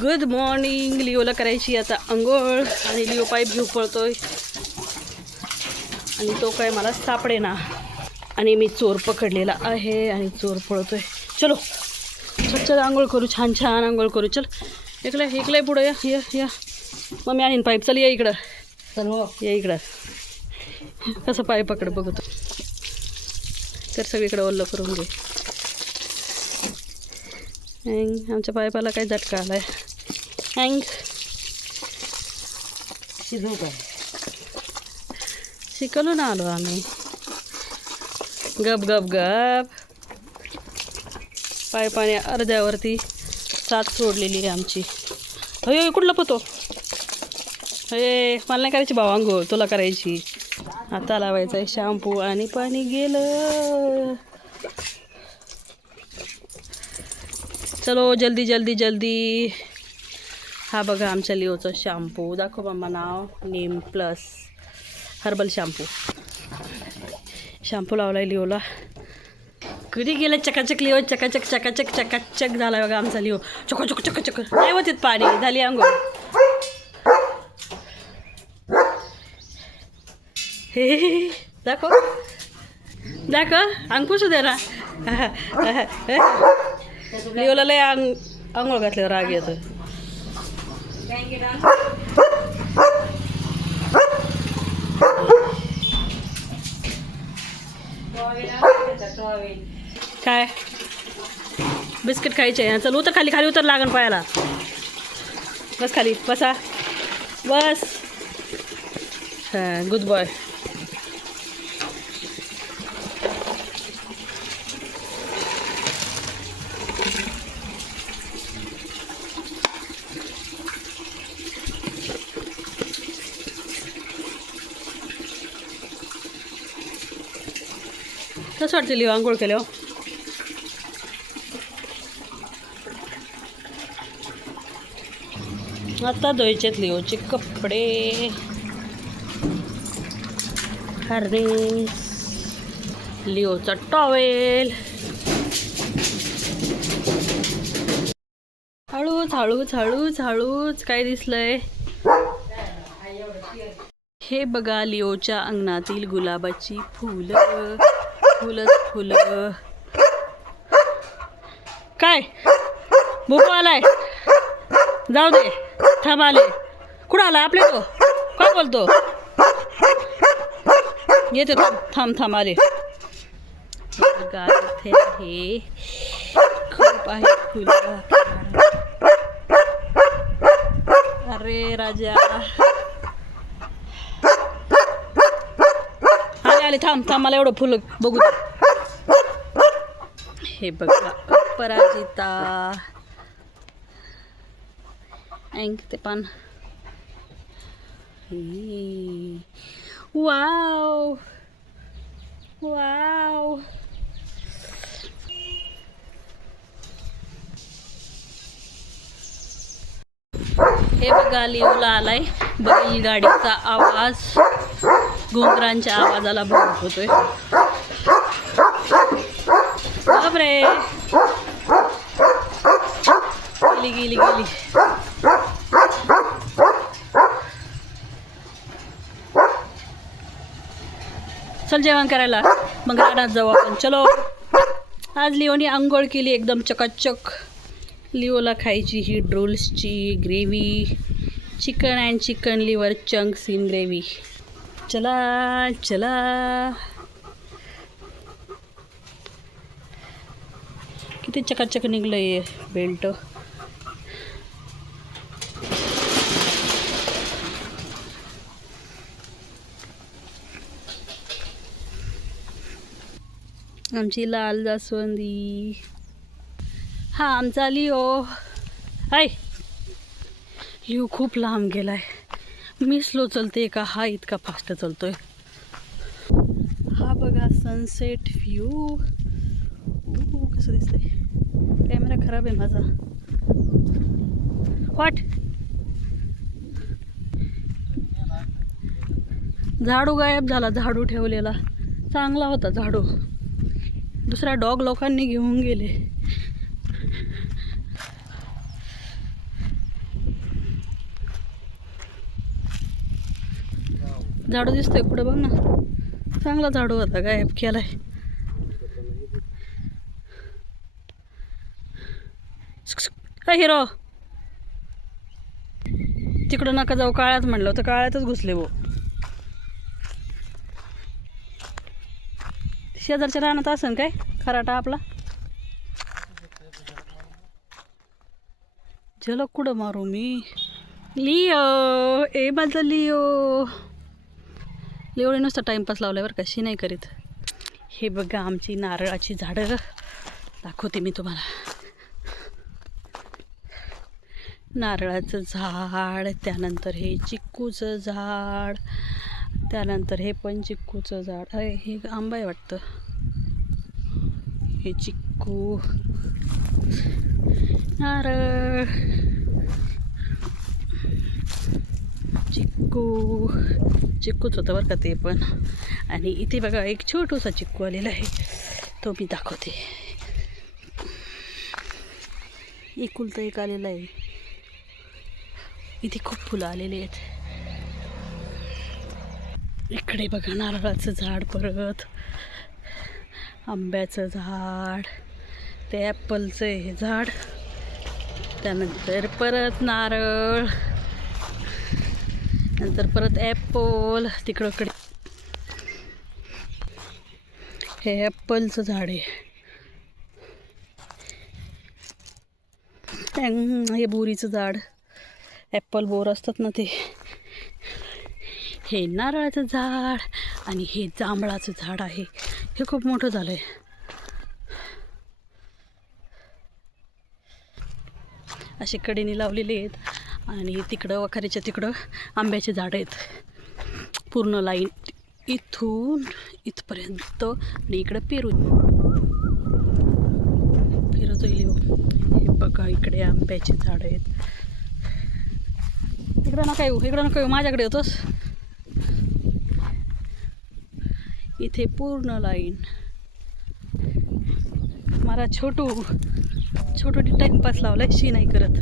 Good morning. लिओला करायची आता अंघोळ आणि लिओ पाईप घेऊ पळतोय आणि तो काय मला सापडे ना. आणि मी चोर पकडलेला आहे आणि चोर पळतोय. चलो स्वच्छ आंघोळ करू, छान छान आंघोळ करू. चल इकडे पुढं या मग मी आणीन पाईप. चल या इकडं, या इकडं. कसं पाईप पकड बघतो तर सगळीकडे ओल्लं करून घे. आमच्या पाईपाला काय झटका आलाय. शिजवू काय शिकलो ना आलो आम्ही. गप गप गप. पाईपाने अर्ध्यावरती साथ सोडलेली आहे आमची. अयो कुठला पतो हे मला नाही करायची भाऊ अंघोळ, तुला करायची. आता लावायचा आहे शॅम्पू आणि पाणी गेलं. चलो जल्दी जल्दी जल्दी. हा बघा आमच्या लिओचा शॅम्पू. दाखव मम्मा नाव. Name plus herbal shampoo. Shampoo लावला आहे लिओला. कधी गेलं चकाचक लिओ. चकाचक चकाचक चकाचक झाला बघा आमचा लिओ. चक चक चक नाही होत पाणी. झाली अंघोळ. हे दाखव दाखव अंग पुसू दे ना. लिओला लय आंघोळ घातल्यावर राग येतो. काय बिस्किट खायचे. चल उतर खाली, खाली उतर लागण पायाला. बस खाली बसा बस. हां गुड बॉय. कसं वाटतं लिओ आंघोळ केल्यावर? आता धुवायचेत लिओचे कपडे. हरनेस, लिओचा टॉवेल. हळूच हळूच हळूच हळूच. काय दिसलंय हे बघा. लिओच्या अंगणातील गुलाबाची फुलं. फुलंच फुलं. काय बुबू आलाय? जाऊ दे थांब. आले कुठं आला आपले तो? काय बोलतो? येते थांब थांब आले. बघा इथे आहे खूप आहे फुलं. अरे राजा आले. थांब मला एवढं फुलं बघू दे. हे बघा अपराजिता. ते पान. Wow wow. हे बघा लिओला आलाय बैलगाडीचा आवाज. घोंगरांच्या आवाजाला भरून होतोय. बापरे गेली गेली गेली. चल जेवण करायला मग रानात जाऊ आपण. चलो आज लिओनी आंघोळ केली एकदम चकाचक. लिओला खायची ही रोल्सची gravy. Chicken and chicken liver chunks in gravy. चला चला. किती चकाचक निघलंय बेल्ट. आमची लाल जास्वंदी. हा आमचा लिओ. हाय लिओ खूप लांब गेलाय. मी स्लो चलते का हा इतका फास्ट चलतोय. हा बघा सनसेट व्ह्यू. कसं दिसतंय. कॅमेरा खराब आहे माझा. व्हॉट. झाडू गायब झाला. झाडू ठेवलेला चांगला होता झाडू. दुसरा डॉग लोकांनी घेऊन गेले. झाडू दिसतोय पुढे बघ ना, चांगला झाडू होता, गायब केलाय. हिरो तिकडं नका जाऊ, काळ्यात म्हणलं होतं, काळ्यातच घुसले भाऊ. शेजारच्या रानात असन काय खराटा आपला. झलक कुठं मारू मी. लिओ ए माझा लिओ. लिओने नुसतं टाईमपास लावलाय बरं, कशी नाही करीत. हे बघा आमची नारळाची झाडं, दाखवते मी तुम्हाला. नारळाचं झाड, त्यानंतर हे चिक्कूचं झाड, त्यानंतर हे पण चिक्कूचं झाड. अरे हे आंबा आहे वाटतं. हे चिक्कू, नारळ, चिक्कू. चिक्कूच होतं बरं का ते पण. आणि इथे बघा एक छोटूसा चिक्कू आलेला आहे, तो मी दाखवते. एकुलता एक आलेला आहे. इथे खूप फुलं आलेली आहेत. इकडे बघा नारळाचं झाड, परत आंब्याचं झाड, ते ॲपलचं हे झाड, त्यानंतर परत नारळ, नंतर परत ॲपल. तिकडं हे ॲपलचं झाड आहे. हे बोरीचं झाड, ॲपल बोर असतात ना ते. हे नारळाचं झाड आणि हे जांभळाचं झाड आहे. हे खूप मोठं झालं आहे. असे कडेने लावलेले आहेत आणि तिकडं वखारीच्या तिकडं आंब्याचे झाडं आहेत. पूर्ण लाईन इथून इथपर्यंत. आणि इकडं फिरत येईल. हे बघा इकडे आंब्याची झाडं आहेत. इकडं नका येऊ, माझ्याकडे येतोस. इथे पूर्ण लाईन. मला छोटू टाइमपास लावलाय, शी नाही करत.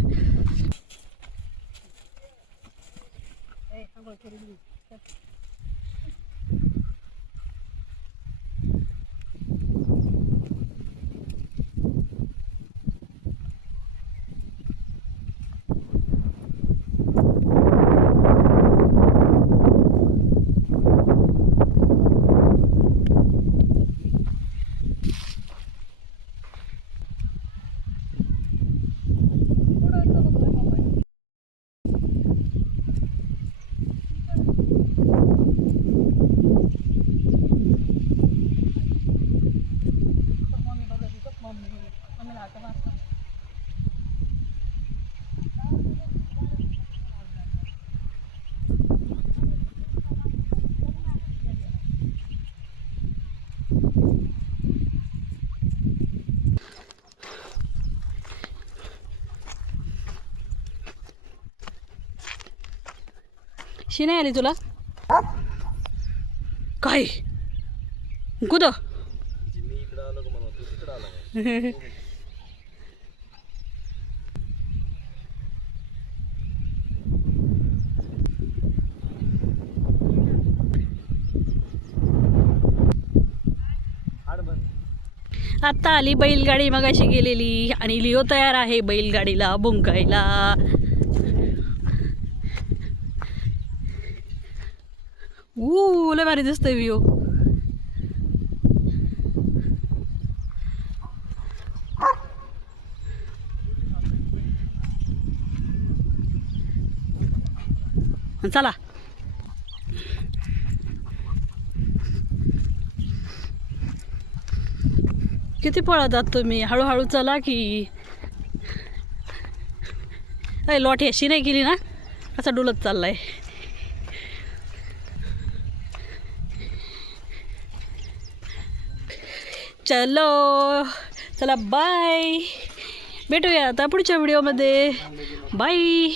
शी नाही आली तुला काय कुठं? आता आली बैलगाडी, मगाशी गेलेली. आणि लिओ तयार आहे बैलगाडीला भुंकायला. लय भारी दिसतोय व्ह्यू. चला किती पळतात तुम्ही, हळूहळू चला की. लॉट अशी नाही केली ना, कसा डुलत चाललाय. चला बाय, भेटूया आता पुढच्या व्हिडिओमध्ये. बाय.